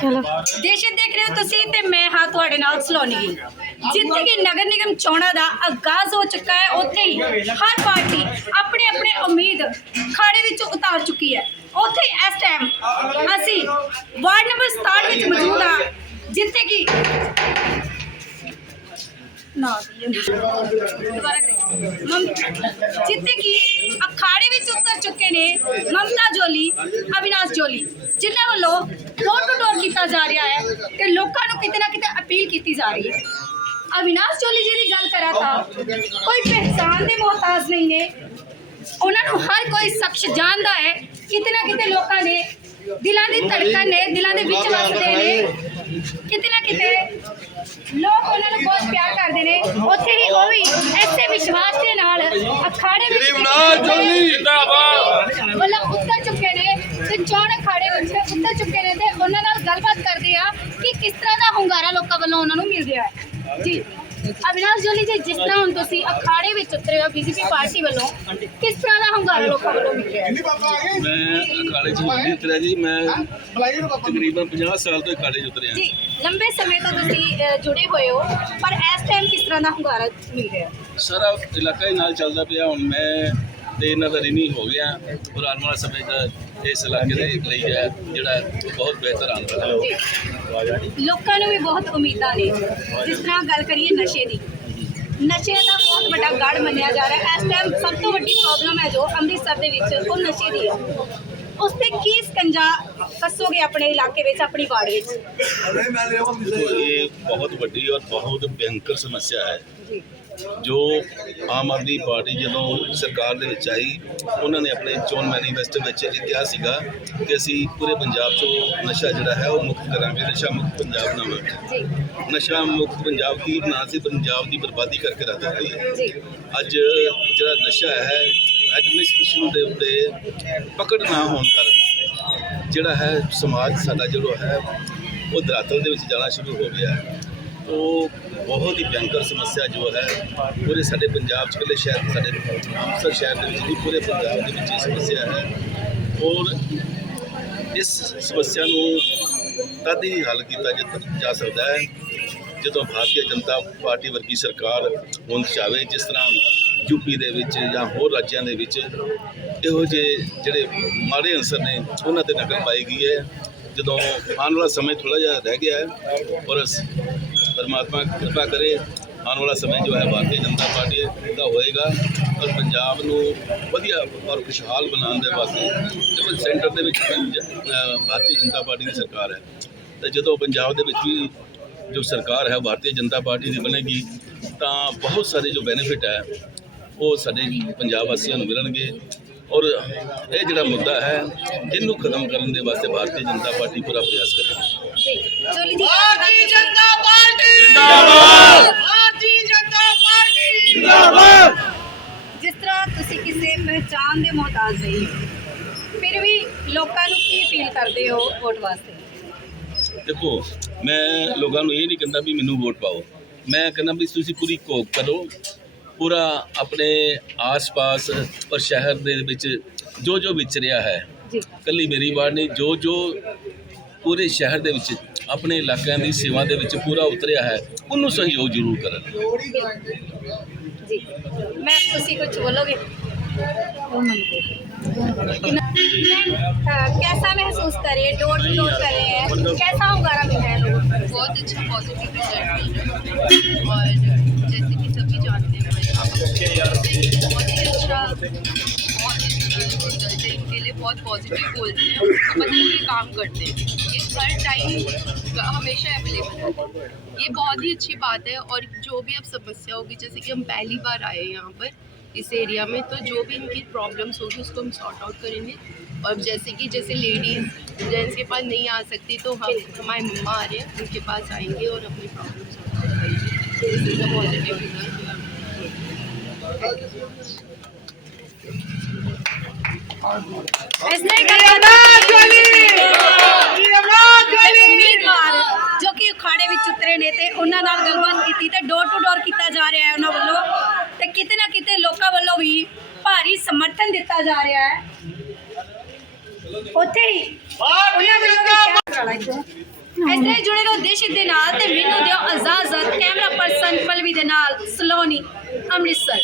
ਚਲੋ। ਦੇਸ਼ਨ ਦੇਖ ਰਹੇ ਹੋ ਤੁਸੀਂ ਤੇ ਮੈਂ ਹਾਂ ਤੁਹਾਡੇ ਨਾਲ ਸਲੋਨੀ। ਗਿੱਲ ਜਿੱਥੇ ਕਿ ਨਗਰ ਨਿਗਮ ਚੋਣਾਂ ਦਾ ਆਗਾਜ਼ ਹੋ ਚੁੱਕਾ ਹੈ, ਉੱਥੇ ਹੀ ਹਰ ਪਾਰਟੀ ਆਪਣੇ ਆਪਣੇ ਉਮੀਦ ਖਾੜੇ ਵਿੱਚ ਉਤਾਰ ਚੁੱਕੀ ਹੈ। ਉੱਥੇ ਇਸ ਟਾਈਮ ਅਸੀਂ ਵਾਰਡ ਨੰਬਰ 67 ਵਿੱਚ ਮੌਜੂਦ ਹਾਂ, ਜਿੱਥੇ ਕਿ ਨਾ ਦੁਬਾਰਾ ਕਿ ਅਖਾੜੇ ਵਿੱਚ ਉਤਰ ਚੁੱਕੇ ਨੇ ਮਮਤਾ ਜੋਲੀ, ਅਵਿਨਾਸ਼ ਜੋਲੀ, ਜਿਨ੍ਹਾਂ ਵੱਲੋਂ ਡੋਰ ਕੀਤਾ ਜਾ ਰਿਹਾ ਹੈ ਤੇ ਲੋਕਾਂ ਨੂੰ ਕਿਤੇ ਨਾ ਕਿਤੇ ਅਪੀਲ ਕੀਤੀ ਜਾ ਰਹੀ ਹੈ। ਅਵਿਨਾਸ਼ ਜੋਲੀ ਜੀ ਦੀ ਗੱਲ ਕਰਾਂ ਤਾਂ ਕੋਈ ਪਹਿਚਾਨ ਦੇ ਮੁਹਤਾਜ ਨਹੀਂ ਨੇ। ਉਹਨਾਂ ਨੂੰ ਹਰ ਕੋਈ ਸ਼ਖਸ ਜਾਣਦਾ ਹੈ। ਕਿਤੇ ਨਾ ਕਿਤੇ ਲੋਕਾਂ ਦੇ ਦਿਲਾਂ ਦੀ ਧੜਕਣ ਨੇ, ਦਿਲਾਂ ਦੇ ਵਿੱਚ ਵਸਦੇ ਨੇ। ਕਿਤੇ ਨਾ ਕਿਤੇ ਲੋਕ ਉਹਨਾਂ ਨੂੰ ਬਹੁਤ ਪਿਆਰ ਕਰਦੇ ਨੇ। ਉੱਥੇ ਹੀ ਉਹ ਵੀ ਐਸੇ ਵਿਸ਼ਵਾਸ ਦੇ ਨਾਲ ਅਖਾੜੇ ਵਿੱਚ ਗਰੀਬਨਾਥ ਜੋਲੀ ਜਿੰਦਾਬਾਦ ਵੱਲੋਂ ਉੱਤਰ ਚੁੱਕੇ ਨੇ ਤੇ ਚੋਣ ਅਖਾੜੇ ਵਿੱਚ ਉੱਤਰ ਚੁੱਕੇ ਨੇ ਤੇ ਉਹਨਾਂ ਨਾਲ ਗੱਲਬਾਤ ਕਰਦੇ ਆ ਕਿ ਕਿਸ ਤਰ੍ਹਾਂ ਦਾ ਹੁੰਗਾਰਾ ਲੋਕਾਂ ਵੱਲੋਂ ਉਹਨਾਂ ਨੂੰ ਮਿਲ ਰਿਹਾ ਹੈ। ਜੀ। ਅਵਿਨਾਸ਼ ਜੋਲੀ ਜੀ ਜਿਸ ਤਰ੍ਹਾਂ ਹੁਣ ਤੁਸੀਂ ਅਖਾੜੇ ਵਿੱਚ ਉਤਰੇ ਹੋ ਬੀਜੇਪੀ ਪਾਰਟੀ ਵੱਲੋਂ ਕਿਸ ਤਰ੍ਹਾਂ ਦਾ ਹੁੰਗਾਰਾ ਲੋਕਾਂ ਵੱਲੋਂ ਮਿਲ ਰਿਹਾ ਹੈ? ਮੈਂ ਅਖਾੜੇ 'ਚ ਨਹੀਂ ਉਤਰਿਆ ਜੀ ਮੈਂ ਤਕਰੀਬਨ 50 ਸਾਲ ਤੋਂ ਅਖਾੜੇ 'ਚ ਉਤਰਿਆ। ਜੀ ਲੰਬੇ ਸਮੇਂ ਤੋਂ ਤੁਸੀਂ ਜੁੜੇ ਹੋਏ ਹੋ ਪਰ ਇਸ ਟਾਈਮ ਕਿਸ ਤਰ੍ਹਾਂ ਦਾ ਹੁੰਗਾਰਾ ਮਿਲ ਰਿਹਾ ਹੈ? ਸਾਰਾ ਇਲਾਕਾ ਹੀ ਨਾਲ ਚੱਲਦਾ ਪਿਆ ਹੁਣ ਮੈਂ ਤੇ ਇਹਨਾਂ ਦਾ ਰਿਨੀ ਹੋ ਗਿਆ ਔਰ ਆਉਣ ਵਾਲਾ ਸਮੇਂ ਦਾ ਇਸ ਇਲਾਕੇ ਦੇ ਲਈ ਹੈ ਜਿਹੜਾ ਬਹੁਤ ਬਿਹਤਰ ਆਉਣ ਵਾਲਾ ਹੈ। ਲੋਕਾਂ ਨੂੰ ਵੀ ਬਹੁਤ ਉਮੀਦਾਂ ਨੇ। ਜਿਸ ਤਰ੍ਹਾਂ ਗੱਲ ਕਰੀਏ ਨਸ਼ੇ ਦੀ। ਨਸ਼ੇ ਦਾ ਬਹੁਤ ਵੱਡਾ ਗੜ ਮੰਨਿਆ ਜਾ ਰਿਹਾ ਹੈ। ਇਸ ਟਾਈਮ ਸਭ ਤੋਂ ਵੱਡੀ ਪ੍ਰੋਬਲਮ ਹੈ ਜੋ ਅੰਮ੍ਰਿਤਸਰ ਦੇ ਵਿੱਚ ਉਹ ਨਸ਼ੇ ਦੀ ਹੈ। ਉਸ ਤੇ ਕੀ ਸਕੰਜਾ ਕੱਸੋਗੇ ਆਪਣੇ ਇਲਾਕੇ ਵਿੱਚ ਆਪਣੀ ਵਾਰਡ ਵਿੱਚ? ਇਹ ਬਹੁਤ ਵੱਡੀ ਔਰ ਬਹੁਤ ਭਿਅੰਕਰ ਸਮੱਸਿਆ ਹੈ। ਜੀ ਆਮ ਆਦਮੀ ਪਾਰਟੀ ਜਦੋਂ ਸਰਕਾਰ ਦੇ ਵਿੱਚ ਆਈ ਉਹਨਾਂ ਨੇ ਆਪਣੇ ਚੋਣ ਮੈਨੀਫੈਸਟੋ ਵਿੱਚ ਇਹ ਕਿਹਾ ਸੀਗਾ ਕਿ ਅਸੀਂ ਪੂਰੇ ਪੰਜਾਬ 'ਚੋਂ ਨਸ਼ਾ ਜਿਹੜਾ ਹੈ ਉਹ ਮੁਕਤ ਕਰਾਂਗੇ ਨਸ਼ਾ ਮੁਕਤ ਪੰਜਾਬ ਬਣਾਵਾਂਗੇ। ਨਸ਼ਾ ਮੁਕਤ ਪੰਜਾਬ ਕੀ ਬਣਾ ਸੀ? ਪੰਜਾਬ ਦੀ ਬਰਬਾਦੀ ਕਰਕੇ ਰੱਖ ਦਿੱਤੀ ਹੈ ਅੱਜ ਜਿਹੜਾ ਨਸ਼ਾ ਹੈ ਐਡਮਿਨਿਸਟ੍ਰੇਸ਼ਨ ਦੇ ਉੱਤੇ ਪਕੜ ਨਾ ਹੋਣ ਕਾਰਨ ਜਿਹੜਾ ਹੈ ਸਮਾਜ ਸਾਡਾ ਜਿਹੜਾ ਹੈ ਉਹ ਦਰਾਤਲ ਦੇ ਵਿੱਚ ਜਾਣਾ ਸ਼ੁਰੂ ਹੋ ਗਿਆ। ਹੈ ਉਹ ਬਹੁਤ ਹੀ ਭਿਅੰਕਰ ਸਮੱਸਿਆ ਜੋ ਹੈ, ਪੂਰੇ ਸਾਡੇ ਪੰਜਾਬ ਚ, ਇਕੱਲੇ ਸ਼ਹਿਰ ਸਾਡੇ ਅੰਮ੍ਰਿਤਸਰ ਸ਼ਹਿਰ ਦੇ ਵਿੱਚ ਨਹੀਂ, ਪੂਰੇ ਪੰਜਾਬ ਦੇ ਵਿੱਚ ਇਹ ਸਮੱਸਿਆ ਹੈ। ਔਰ ਇਸ ਸਮੱਸਿਆ ਨੂੰ ਤਦ ਹੀ ਹੱਲ ਕੀਤਾ ਜਾ- ਸਕਦਾ ਹੈ, ਜਦੋਂ ਭਾਰਤੀ ਜਨਤਾ ਪਾਰਟੀ ਵਰਗੀ ਸਰਕਾਰ ਹੁਣ ਚਾਵੇ ਜਿਸ ਤਰ੍ਹਾਂ ਯੂਪੀ ਦੇ ਵਿੱਚ ਜਾਂ ਹੋਰ ਰਾਜਾਂ ਦੇ ਵਿੱਚ ਇਹੋ ਜਿਹੇ ਜਿਹੜੇ ਮਾੜੇ ਅਨਸਰ ਨੇ, ਉਹਨਾਂ ਤੇ ਨਕਲ ਪਾਈ ਗਈ ਹੈ। ਜਦੋਂ ਆਉਣ ਵਾਲਾ ਸਮੇਂ ਥੋੜਾ ਜਿਹਾ ਰਹਿ ਗਿਆ ਹੈ, ਔਰ ਸ- ਪਰਮਾਤਮਾ ਕਿਰਪਾ ਕਰੇ। ਆਉਣ ਵਾਲਾ ਸਮੇਂ ਜੋ ਹੈ, ਭਾਰਤੀ ਜਨਤਾ ਪਾਰਟੀ ਦਾ ਹੋਏਗਾ। ਔਰ ਪੰਜਾਬ ਨੂੰ ਵਧੀਆ ਔਰ ਖੁਸ਼ਹਾਲ ਬਣਾਉਣ ਦੇ ਵਾਸਤੇ ਦੇਖੋ, ਸੈਂਟਰ ਦੇ ਵਿੱਚ ਪੰਜ- ਭਾਰਤੀ ਜਨਤਾ ਪਾਰਟੀ ਦੀ ਸਰਕਾਰ ਹੈ। ਤੇ ਜਦੋਂ ਪੰਜਾਬ ਦੇ ਵਿੱਚ ਵੀ ਜੋ ਸਰਕਾਰ ਹੈ, ਭਾਰਤੀ ਜਨਤਾ ਪਾਰਟੀ ਦੀ ਬਣੇਗੀ, ਤਾਂ ਬਹੁਤ ਸਾਰੇ ਜੋ ਬੈਨੀਫਿਟ ਹੈ, ਉਹ ਸਾਡੇ ਪੰਜਾਬ ਵਾਸੀਆਂ ਨੂੰ ਮਿਲਣਗੇ। ਔਰ ਇਹ ਜਿਹੜਾ ਮੁੱਦਾ ਹੈ ਇਹਨੂੰ ਖਤਮ ਕਰਨ ਦੇ ਵਾਸਤੇ ਭਾਰਤੀ ਜਨਤਾ ਪਾਰਟੀ ਪੂਰਾ ਪ੍ਰਯਾਸ ਜੀ ਚੋਲੀ ਜੀ ਭਾਰਤੀ ਜਨਤਾ ਪਾਰਟੀ! ਜਿੰਦਾਬਾਦ! ਭਾਰਤੀ ਜਨਤਾ ਪਾਰਟੀ! ਜਿੰਦਾਬਾਦ! ਜਿਸ ਤਰ੍ਹਾਂ ਤੁਸੀਂ ਕਿਸੇ ਪਹਿਚਾਨ ਦੇ ਮੁਹਤਾਜ ਨਹੀਂ ਹੋ ਫਿਰ ਵੀ ਲੋਕਾਂ ਨੂੰ ਕੀ ਅਪੀਲ ਕਰਦੇ ਹੋ ਵੋਟ ਵਾਸਤੇ? ਦੇਖੋ ਮੈਂ ਲੋਕਾਂ ਨੂੰ ਇਹ ਨਹੀਂ ਕਹਿੰਦਾ ਵੀ ਮੈਨੂੰ ਵੋਟ ਪਾਓ। ਮੈਂ ਕਹਿੰਦਾ ਵੀ ਤੁਸੀਂ ਪੂਰੀ ਕੋਕ ਕਰੋ ਪੂਰਾ ਆਪਣੇ ਆਸ-ਪਾਸ ਔਰ ਸ਼ਹਿਰ ਦੇ ਵਿੱਚ ਜੋ ਜੋ ਵਿਚਰਿਆ ਹੈ ਜੀ ਕੱਲੀ ਮੇਰੀ ਵਾਰਡ ਨਹੀਂ ਜੋ ਜੋ ਪੂਰੇ ਸ਼ਹਿਰ ਦੇ ਵਿੱਚ ਆਪਣੇ ਇਲਾਕਿਆਂ ਦੀ ਸੇਵਾ ਦੇ ਵਿੱਚ ਪੂਰਾ ਉਤਰਿਆ ਹੈ ਉਹਨੂੰ ਸਹਿਯੋਗ ਜ਼ਰੂਰ ਕਰਨ ਜੀ ਮੈਂ ਤੁਸੀਂ ਕੁਝ ਬੋਲੋਗੇ मैम, अ, कैसा महसूस कर रहे हैं डोर टू डोर कर रहे हैं कैसा होगारा मिल रहा है लोगों को? बहुत अच्छा पॉजिटिव रिज़ल्ट मिल। रहा है और जैसे कि सभी जानते हैं, हमारे बहुत ही अच्छा बहुत ही अच्छा रिज़ल्ट है। इनके लिए बहुत पॉजिटिव बोलते हैं। और पता काम करते हैं। ये हर टाइम हमेशा अवेलेबल रहते हैं। ये बहुत ही अच्छी बात है। और जो भी अब समस्या होगी, जैसे कि हम पहली बार आए यहाँ पर इस एरिया में तो जो भी इनकी प्रॉब्लम्स होगी, उसको हम सॉर्ट आउट करेंगे। और जैसे कि जैसे लेडीज़ जेंट्स के पास नहीं आ सकती तो हम हमारे मम्मा आ रहे हैं उनके पास आएंगे और अपनी प्रॉब्लम सॉल्व आउट करेंगे दिस इज़ अ पॉजिटिव ऐसे ही करना ਉਮੀਦਵਾਰ ਜੋ ਕਿ ਅਖਾੜੇ ਵਿੱਚ ਉਤਰੇ ਨੇ ਤੇ ਉਹਨਾਂ ਨਾਲ ਗੱਲਬਾਤ ਕੀਤੀ ਤੇ ਡੋਰ ਟੂ ਡੋਰ ਕੀਤਾ ਜਾ ਰਿਹਾ ਹੈ ਉਹਨਾਂ ਵੱਲੋਂ ਤੇ ਕਿਤੇ ਨਾ ਕਿਤੇ ਲੋਕਾਂ ਵੱਲੋਂ ਵੀ ਭਾਰੀ ਸਮਰਥਨ ਦਿੱਤਾ ਜਾ ਰਿਹਾ ਹੈ ਉੱਥੇ ਹੀ। ਉਹਨਾਂ ਵੱਲੋਂ ਵੀ ਕਿਹਾ ਇਸ ਤਰ੍ਹਾਂ ਹੀ ਜੁੜੇ ਰਹੋ ਦੇਸ਼ ਦੇ ਨਾਲ ਤੇ ਮੈਨੂੰ ਦਿਓ ਇਜਾਜ਼ਤ। ਕੈਮਰਾ ਪਰਸਨ ਪਲਵੀ ਦੇ ਨਾਲ ਸਲੋਨੀ ਅੰਮ੍ਰਿਤਸਰ।